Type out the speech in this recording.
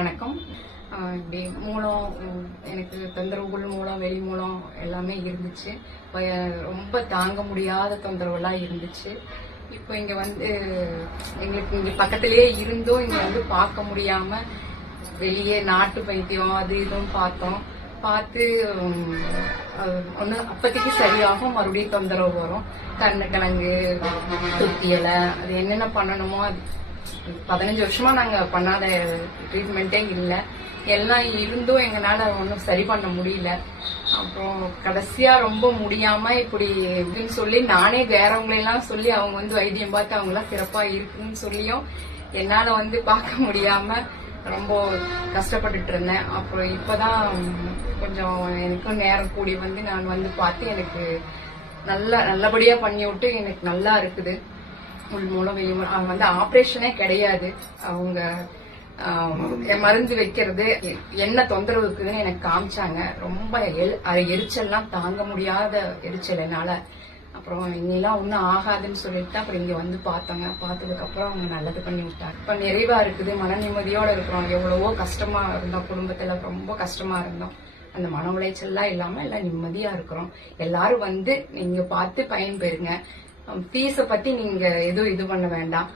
வணக்கம். இப்படி மூலம் எனக்கு தொந்தரவுகள் மூலம் வெளி மூலம் எல்லாமே இருந்துச்சு. ரொம்ப தாங்க முடியாத தொந்தரவுலாம் இருந்துச்சு. இப்போ இங்க வந்து எங்களுக்கு இங்க பக்கத்திலேயே இருந்தும் இங்க வந்து பார்க்க முடியாம வெளியே நாட்டு வைத்தியம் அது இதுவும் பார்த்து ஒன்று அப்போதைக்கு சரியாகும், மறுபடியும் தொந்தரவு வரும். கருணக்கிழங்கு, துத்தி இலை, அது என்னென்ன பண்ணணுமோ 15 வருஷமா நாங்க பண்ணாத ட்ரீட்மெண்ட்டே இல்லை. எல்லாம் இருந்தும் எங்களால ஒன்றும் சரி பண்ண முடியல. அப்புறம் கடைசியா ரொம்ப முடியாம இப்படின்னு சொல்லி நானே வேறவங்களெல்லாம் சொல்லி அவங்க வந்து வைத்தியம் பார்த்து அவங்க எல்லாம் சிறப்பா இருக்குன்னு சொல்லியும் என்னால வந்து பார்க்க முடியாம ரொம்ப கஷ்டப்பட்டுட்டு இருந்தேன். அப்புறம் இப்பதான் கொஞ்சம் எனக்கும் நேரம் கூடி வந்து நான் வந்து பார்த்து எனக்கு நல்லபடியா பண்ணி விட்டு எனக்கு நல்லா இருக்குது. உள் மூலம் வெளி மூலம் அவங்க வந்து ஆபரேஷனே கிடையாது. அவங்க மருந்து வைக்கிறது என்ன தொந்தரவு இருக்குதுன்னு எனக்கு காமிச்சாங்க. ரொம்ப எரிச்சல்லாம் தாங்க முடியாத எரிச்சல் என்னால. அப்புறம் இன்னெல்லாம் ஒன்னும் ஆகாதுன்னு சொல்லிட்டு அப்புறம் இங்க வந்து பார்த்ததுக்கு அப்புறம் அவங்க நல்லது பண்ணி விட்டாங்க. இப்ப நிறைவா இருக்குது, மன நிம்மதியோட இருக்கிறோம். எவ்வளவோ கஷ்டமா இருந்தோம், குடும்பத்துல ரொம்ப கஷ்டமா இருந்தோம். அந்த மன உளைச்சல்லாம் இல்லாம எல்லாம் நிம்மதியா இருக்கிறோம். எல்லாரும் வந்து நீங்க பார்த்து பயன்பெறுங்க. ஃபீஸ பத்தி நீங்க எதுவும் இது பண்ண வேண்டாம்.